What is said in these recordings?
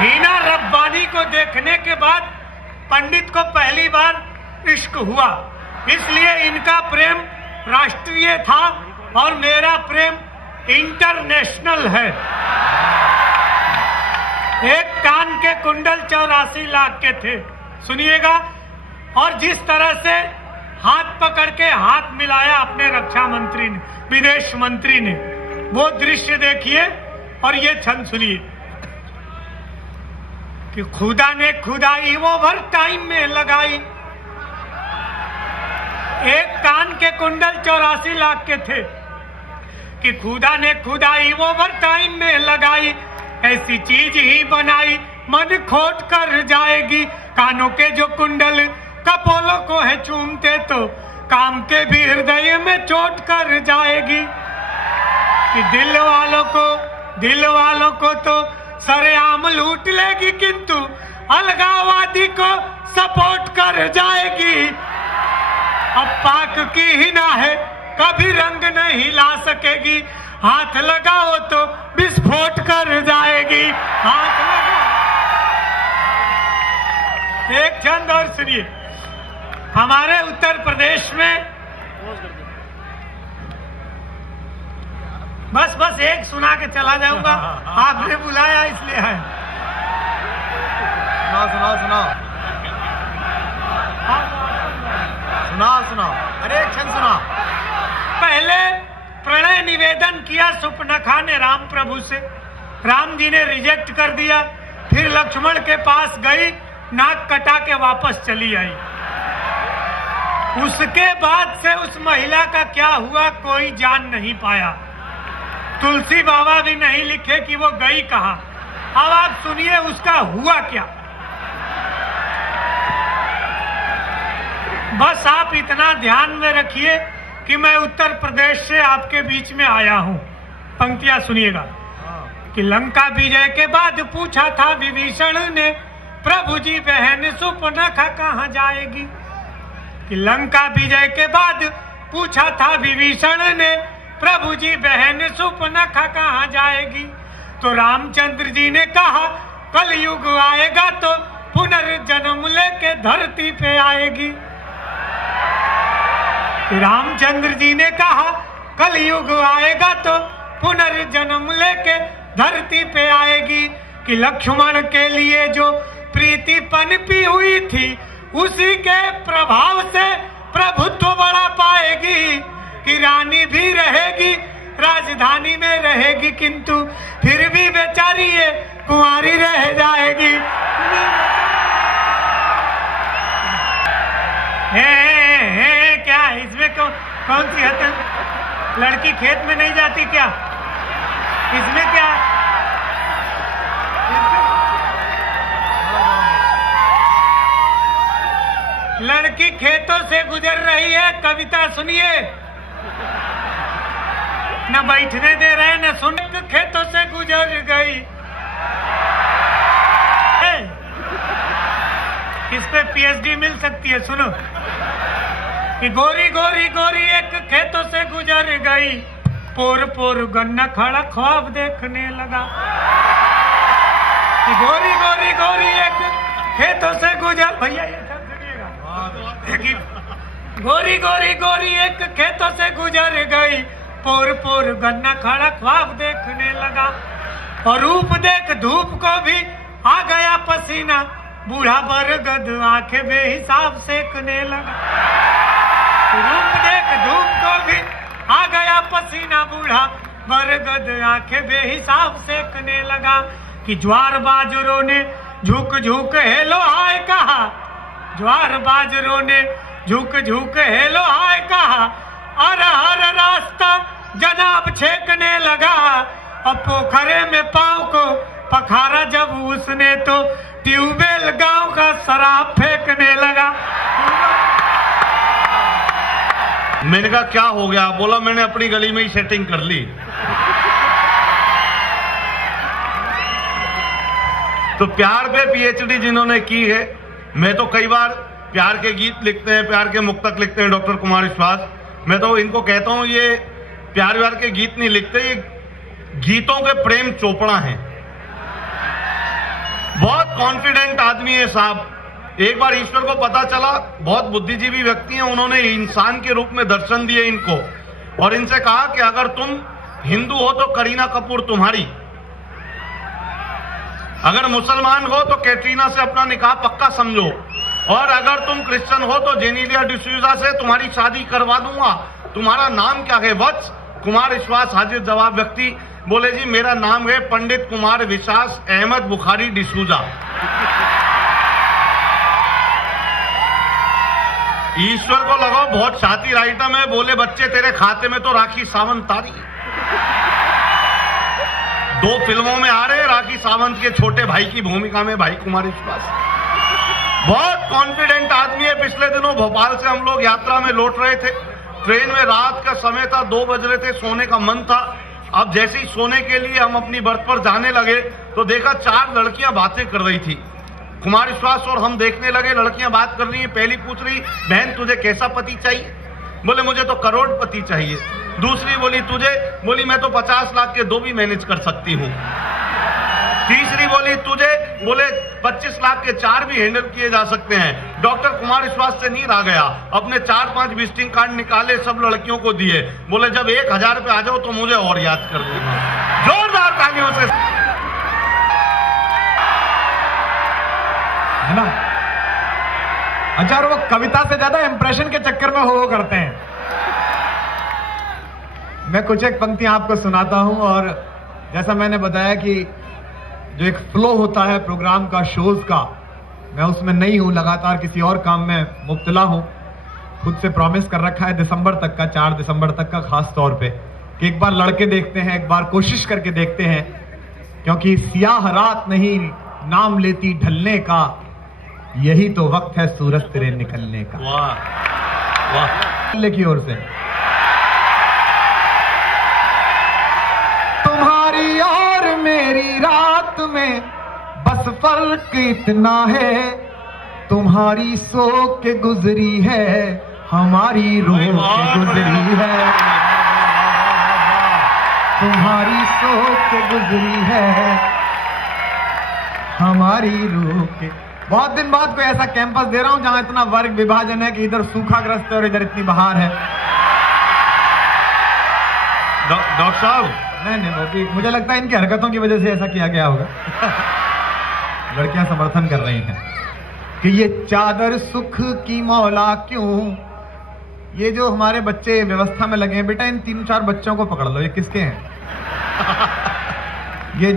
हीना रब्बानी को देखने के बाद पंडित को पहली बार इश्क हुआ, इसलिए इनका प्रेम राष्ट्रीय था और मेरा प्रेम इंटरनेशनल है। एक कान के कुंडल 84 लाख के थे, सुनिएगा। और जिस तरह से हाथ पकड़ के हाथ मिलाया अपने रक्षा मंत्री ने, विदेश मंत्री ने, वो दृश्य देखिए और ये छंद सुनिए कि खुदा ने खुदाई ओवर टाइम में लगाई। एक कान के कुंडल 84 लाख के थे कि खुदा ने खुदाई ओवर टाइम में लगाई, ऐसी चीज ही बनाई मन खोट कर जाएगी। कानों के जो कुंडल कपोलों को है चूमते तो काम के भी हृदय में चोट कर जाएगी। कि दिल वालों को तो सरेआम लूट लेगी, किंतु अलगाववादी को सपोर्ट कर जाएगी। अब पाक की हिना है कभी रंग नहीं ला सकेगी, हाथ लगाओ तो विस्फोट कर जाएगी। हाथ लगाओ। एक छंद और सुनिए। हमारे उत्तर प्रदेश में बस एक सुना के चला जाऊंगा, आपने बुलाया इसलिए है। सुनाओ। अरे एक छंद सुना। पहले प्रणय निवेदन किया सुपनखा ने राम प्रभु से, राम जी ने रिजेक्ट कर दिया। फिर लक्ष्मण के पास गई, नाक कटा के वापस चली आई। उसके बाद से उस महिला का क्या हुआ कोई जान नहीं पाया। तुलसी बाबा भी नहीं लिखे कि वो गई कहाँ। अब आप सुनिए उसका हुआ क्या। बस आप इतना ध्यान में रखिए कि मैं उत्तर प्रदेश से आपके बीच में आया हूं। पंक्तियां सुनिएगा कि लंका विजय के बाद पूछा था विभीषण ने, प्रभु जी बहन सुपनखा कहाँ जाएगी। कि लंका विजय के बाद पूछा था विभीषण ने, प्रभु जी बहन सुपनखा कहाँ जाएगी। तो रामचंद्र जी ने कहा कलयुग आएगा तो पुनर्जन्म लेके धरती पे आएगी। रामचंद्र जी ने कहा कलयुग आएगा तो पुनर्जन्म लेके धरती पे आएगी। कि लक्ष्मण के लिए जो प्रीति पनपी हुई थी उसी के प्रभाव से प्रभुत्व बढ़ा पाएगी। कि रानी भी रहेगी राजधानी में रहेगी, किंतु फिर भी बेचारी ये कुंवारी रह जाएगी। क्या इसमें कौन सी हद? लड़की खेत में नहीं जाती क्या? इसमें क्या? लड़की खेतों से गुजर रही है, कविता सुनिए। न बैठने दे रहे न सुन, खेतों से गुजर गई। इस पे पीएचडी मिल सकती है, सुनो। कि गोरी गोरी गोरी एक खेतों से गुजर गई, पोर पोर गन्ना खड़ा ख्वाब देखने लगा। कि गोरी गोरी गोरी एक खेतों से गुजर, भैया ये सब सुनिएगा। गोरी गोरी गोरी एक खेतों से गुजर गई, पोर पोर गन्ना खड़ा ख्वाब देखने लगा। और रूप देख धूप को भी आ गया पसीना, बूढ़ा बरगद आंखें बेहिसाब सेकने लगा। रूप देख धूप को भी आ गया पसीना, बूढ़ा बरगद आंखें बेहिसाब सेकने लगा। कि ज्वार बाजरों ने झुक झुक हेलो हाय कहा, ज्वार बाजरों ने झुक झुक हेलो हाय कहा। हर हर रास्ता जनाब छेकने लगा, और पोखरे में पांव को पखारा जब उसने तो ट्यूबवेल गांव का शराब फेंकने लगा। मैंने कहा क्या हो गया? बोला मैंने अपनी गली में ही सेटिंग कर ली। तो प्यार पे पीएचडी जिन्होंने की है, मैं तो कई बार प्यार के गीत लिखते हैं, प्यार के मुक्तक लिखते हैं डॉक्टर कुमार विश्वास। मैं तो इनको कहता हूं ये प्यार व्यार के गीत नहीं लिखते, ये गीतों के प्रेम चोपड़ा हैं। बहुत कॉन्फिडेंट आदमी है साहब। एक बार ईश्वर को पता चला, बहुत बुद्धिजीवी व्यक्ति हैं, उन्होंने इंसान के रूप में दर्शन दिए इनको और इनसे कहा कि अगर तुम हिंदू हो तो करीना कपूर तुम्हारी, अगर मुसलमान हो तो कैटरीना से अपना निकाह पक्का समझो, और अगर तुम क्रिश्चियन हो तो जेनेलिया डिसूजा से तुम्हारी शादी करवा दूंगा। तुम्हारा नाम क्या है? वत्स कुमार विश्वास। हाजिर जवाब व्यक्ति बोले, जी मेरा नाम है पंडित कुमार विश्वास अहमद बुखारी डिसूजा। ईश्वर को लगाओ बहुत शातिर आइटम है, बोले बच्चे तेरे खाते में तो राखी सावंत आ रही है। 2 फिल्मों में आ रहे हैं राखी सावंत के छोटे भाई की भूमिका में भाई कुमार विश्वास। बहुत कॉन्फिडेंट आदमी है। पिछले दिनों भोपाल से हम लोग यात्रा में लौट रहे थे, ट्रेन में रात का समय था, 2 बज रहे थे, सोने का मन था। अब जैसे ही सोने के लिए हम अपनी बर्थ पर जाने लगे तो देखा 4 लड़कियां बातें कर रही थी। कुमार विश्वास और हम देखने लगे, लड़कियां बात कर रही हैं। पहली पूछ रही, बहन तुझे कैसा पति चाहिए? बोले मुझे तो करोड़पति चाहिए। दूसरी बोली तुझे? बोली मैं तो 50 लाख के 2 भी मैनेज कर सकती हूँ। तीसरी बोली तुझे? बोले 25 लाख के 4 भी हैंडल किए जा सकते हैं। डॉक्टर कुमार विश्वास से नींद आ गया, अपने 4-5 विजिटिंग कार्ड निकाले, सब लड़कियों को दिए। बोले जब 1000 पे आ जाओ तो मुझे और याद कर दूंगा। जोरदार तालियों से, है ना? अच्छा, और वो कविता से ज्यादा इंप्रेशन के चक्कर में हो करते हैं। मैं कुछ एक पंक्तियां आपको सुनाता हूं, और जैसा मैंने बताया कि जो एक फ्लो होता है प्रोग्राम का, शोज का, मैं उसमें नहीं हूं, लगातार किसी और काम में मुब्तला हूं। खुद से प्रॉमिस कर रखा है दिसंबर तक का, 4 दिसंबर तक का खास तौर पे, कि एक बार लड़के देखते हैं, एक बार कोशिश करके देखते हैं, क्योंकि सियाह रात नहीं नाम लेती ढलने का, यही तो वक्त है सूरज तेरे निकलने का। वाह वाह। की ओर से तुम्हारी और मेरी रात में बस फर्क इतना है, तुम्हारी सो के गुजरी है, हमारी रो के गुजरी है। तुम्हारी सो के गुजरी है, हमारी रो के। बहुत दिन बाद कोई ऐसा कैंपस दे रहा हूं जहां इतना वर्ग विभाजन है कि इधर सूखाग्रस्त है और इधर इतनी बहार है। डॉक्टर साहब, नहीं, मुझे लगता है इनकी हरकतों की वजह से ऐसा किया गया होगा। लड़कियां समर्थन कर रही हैं कि ये चादर सुख की मौला क्यों। ये जो हमारे बच्चे व्यवस्था में लगे हैं, बेटा इन 3-4 बच्चों को पकड़ लो, ये किसके हैं? ये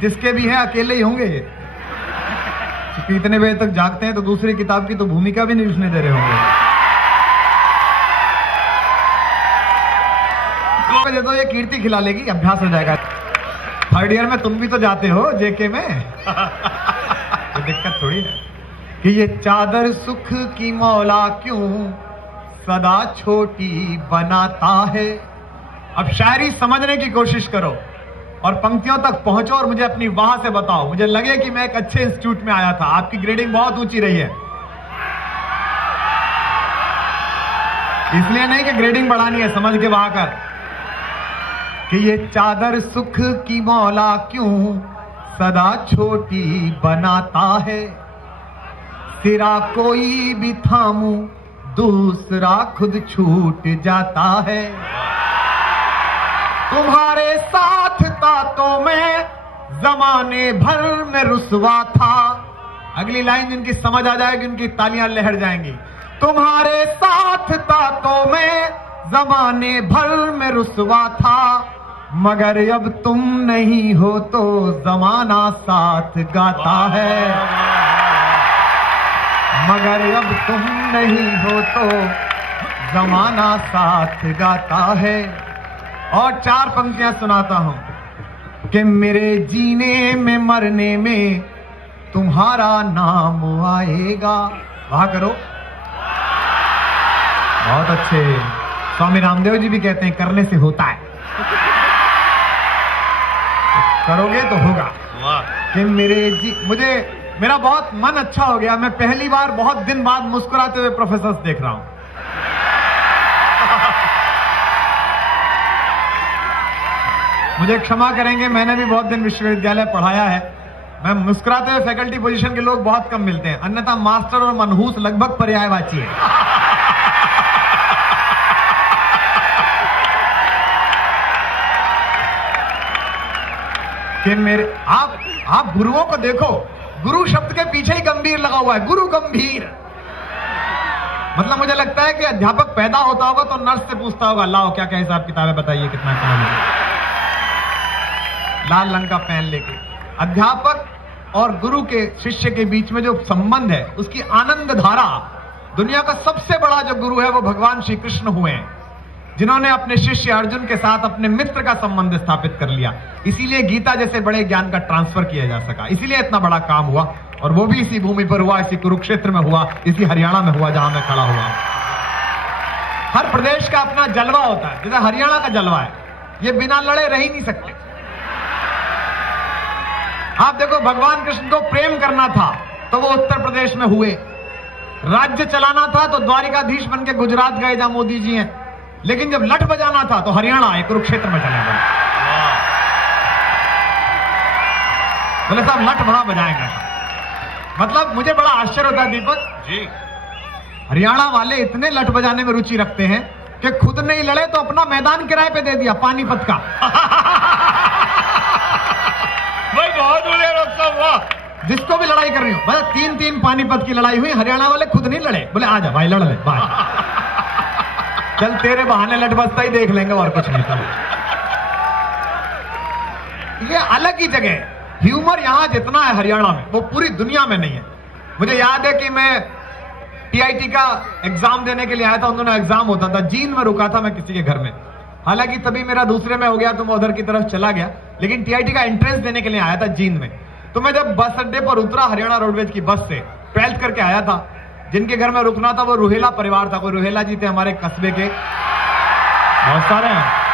जिसके भी हैं अकेले ही होंगे ये, क्योंकि इतने बजे तक जागते हैं, तो दूसरी किताब की तो भूमिका भी नहीं लिखने दे रहे होंगे। तो ये कीर्ति खिला लेगी, अभ्यास हो जाएगा। 3rd ईयर में तुम भी तो जाते हो जेके में, तो दिक्कत थोड़ी है। कि ये चादर सुख की मौला क्यों सदा छोटी बनाता है। अब शायरी समझने की कोशिश करो और पंक्तियों तक पहुंचो और मुझे अपनी वाह से बताओ। मुझे लगे कि मैं एक अच्छे इंस्टीट्यूट में आया था। आपकी ग्रेडिंग बहुत ऊंची रही है, इसलिए नहीं कि ग्रेडिंग बढ़ानी है, समझ के वाह कर। कि ये चादर सुख की मौला क्यों सदा छोटी बनाता है, सिरा कोई भी थामू दूसरा खुद छूट जाता है। तुम्हारे साथ था तो मैं जमाने भर में रुसवा था। अगली लाइन जिनकी समझ आ जाएगी उनकी तालियां लहर जाएंगी। तुम्हारे साथ था तो मैं जमाने भर में रुसवा था, मगर अब तुम नहीं हो तो जमाना साथ गाता है। मगर अब तुम नहीं हो तो जमाना साथ गाता है। और 4 पंक्तियां सुनाता हूं कि मेरे जीने में मरने में तुम्हारा नाम आएगा। वहां करो, बहुत अच्छे। स्वामी रामदेव जी भी कहते हैं करने से होता है, करोगे तो होगा। कि मेरा बहुत मन अच्छा हो गया। मैं पहली बार बहुत दिन बाद मुस्कुराते हुए प्रोफेसर्स देख रहा हूं। मुझे क्षमा करेंगे, मैंने भी बहुत दिन विश्वविद्यालय पढ़ाया है, मैं मुस्कुराते हुए फैकल्टी पोजीशन के लोग बहुत कम मिलते हैं, अन्यथा मास्टर और मनहूस लगभग पर्यायवाची है। कि मेरे आप गुरुओं को देखो, गुरु शब्द के पीछे ही गंभीर लगा हुआ है, गुरु गंभीर। मतलब मुझे लगता है कि अध्यापक पैदा होता होगा तो नर्स से पूछता होगा, लाओ क्या क्या हिसाब किताब है, बताइए कितना काम है, लाल रंग का पेन लेके। अध्यापक और गुरु के शिष्य के बीच में जो संबंध है, उसकी आनंद धारा, दुनिया का सबसे बड़ा जो गुरु है वो भगवान श्री कृष्ण हुए हैं, जिन्होंने अपने शिष्य अर्जुन के साथ अपने मित्र का संबंध स्थापित कर लिया। इसीलिए गीता जैसे बड़े ज्ञान का ट्रांसफर किया जा सका, इसीलिए इतना बड़ा काम हुआ, और वो भी इसी भूमि पर हुआ, इसी कुरुक्षेत्र में हुआ, इसी हरियाणा में हुआ जहां मैं खड़ा हुआ। हर प्रदेश का अपना जलवा होता है, जैसे हरियाणा का जलवा है, ये बिना लड़े रह ही नहीं सकते। आप देखो, भगवान कृष्ण को प्रेम करना था तो वो उत्तर प्रदेश में हुए, राज्य चलाना था तो द्वारिकाधीश बन के गुजरात गए जहां मोदी जी हैं, लेकिन जब लठ बजाना था तो हरियाणा आए, कुरुक्षेत्र में चले गए। बोले साहब लठ वहां बजाएंगे। मतलब मुझे बड़ा आश्चर्य होता है दीपक जी, हरियाणा वाले इतने लठ बजाने में रुचि रखते हैं कि खुद नहीं लड़े तो अपना मैदान किराए पे दे दिया, पानीपत का। भाई बहुत बढ़िया डॉक्टर, वाह। जिसको भी लड़ाई कर रही हो, मतलब 3-3 पानीपत की लड़ाई हुई, हरियाणा वाले खुद नहीं लड़े, बोले आ जा भाई लड़ ले, भाई चल तेरे बहाने लठ बजता ही देख लेंगे, और कुछ नहीं। चल ये अलग ही जगह है, ह्यूमर यहां जितना है हरियाणा में वो पूरी दुनिया में नहीं है। मुझे याद है कि मैं टीआईटी का एग्जाम देने के लिए आया था, उन्होंने एग्जाम होता था, जींद में रुका था मैं किसी के घर में, हालांकि तभी मेरा दूसरे में हो गया तो मैं उधर की तरफ चला गया, लेकिन टीआईटी का एंट्रेंस देने के लिए आया था जींद में। तो मैं जब बस अड्डे पर उतरा हरियाणा रोडवेज की बस से, 12th करके आया था, जिनके घर में रुकना था वो रुहेला परिवार था, कोई रुहेला जी थे हमारे कस्बे के, बहुत सारे हैं।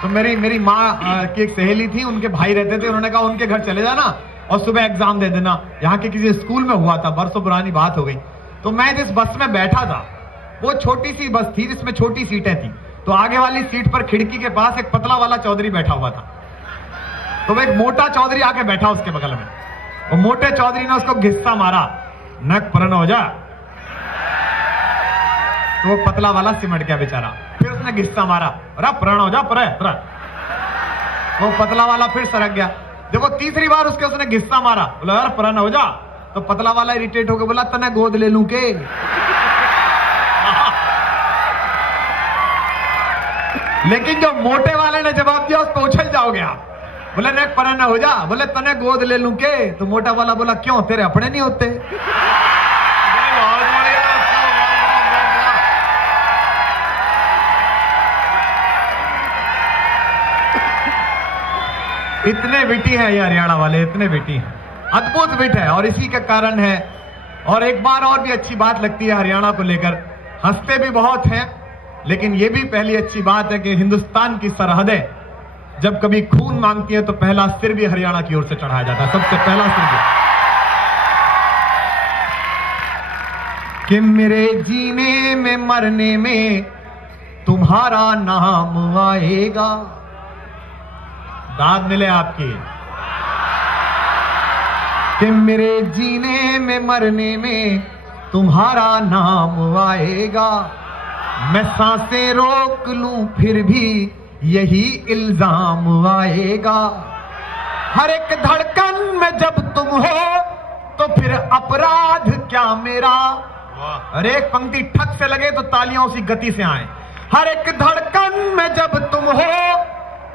तो मेरी माँ की एक सहेली थी, उनके भाई रहते थे, उन्होंने कहा उनके घर चले जाना और सुबह एग्जाम दे देना। यहाँ के किसी स्कूल में हुआ था, बरसों पुरानी बात हो गई। तो मैं जिस बस में बैठा था वो छोटी सी बस थी जिसमें छोटी सीटें थी, तो आगे वाली सीट पर खिड़की के पास एक पतला वाला चौधरी बैठा हुआ था। तो वो एक मोटा चौधरी आके बैठा उसके बगल में, वो मोटे चौधरी ने उसको घिस्सा मारा, नक परन हो जा। तो वो पतला वाला सिमट गया बेचारा, फिर उसने घिस्सा मारा, अरे प्रण हो जा, पर वो पतला वाला फिर सरक गया। जब वो तीसरी बार उसने घिस्सा मारा, बोला यार प्रण हो जा, तो पतला वाला इरिटेट होकर बोला तने गोद ले लूं के। लेकिन जो मोटे वाले ने जवाब दिया उस पर उछल जाओगे आप, बोले नेक परन हो जा, बोले तने गोद ले लूं के। तो मोटा वाला बोला क्यों, तेरे अपने नहीं होते। इतने विटी है ये हरियाणा वाले, इतने विटी हैं, अद्भुत विट है, और इसी का कारण है। और एक बार और भी अच्छी बात लगती है हरियाणा को लेकर, हंसते भी बहुत हैं, लेकिन ये भी पहली अच्छी बात है कि हिंदुस्तान की सरहदें जब कभी खून मांगती है तो पहला सिर भी हरियाणा की ओर से चढ़ाया जाता है, सबसे पहला सिर भी। कि मेरे जीने में मरने में तुम्हारा नाम आएगा, दाद मिले आपकी। कि मेरे जीने में मरने में तुम्हारा नाम आएगा, मैं सांसें रोक लूं फिर भी यही इल्जाम आएगा। हर एक धड़कन में जब तुम हो तो फिर अपराध क्या मेरा। हर एक पंक्ति ठक से लगे तो तालियां उसी गति से आए। हर एक धड़कन में जब तुम हो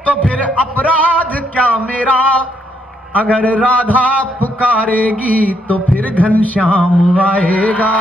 तो फिर अपराध क्या मेरा। अगर राधा पुकारेगी तो फिर घनश्याम आएगा।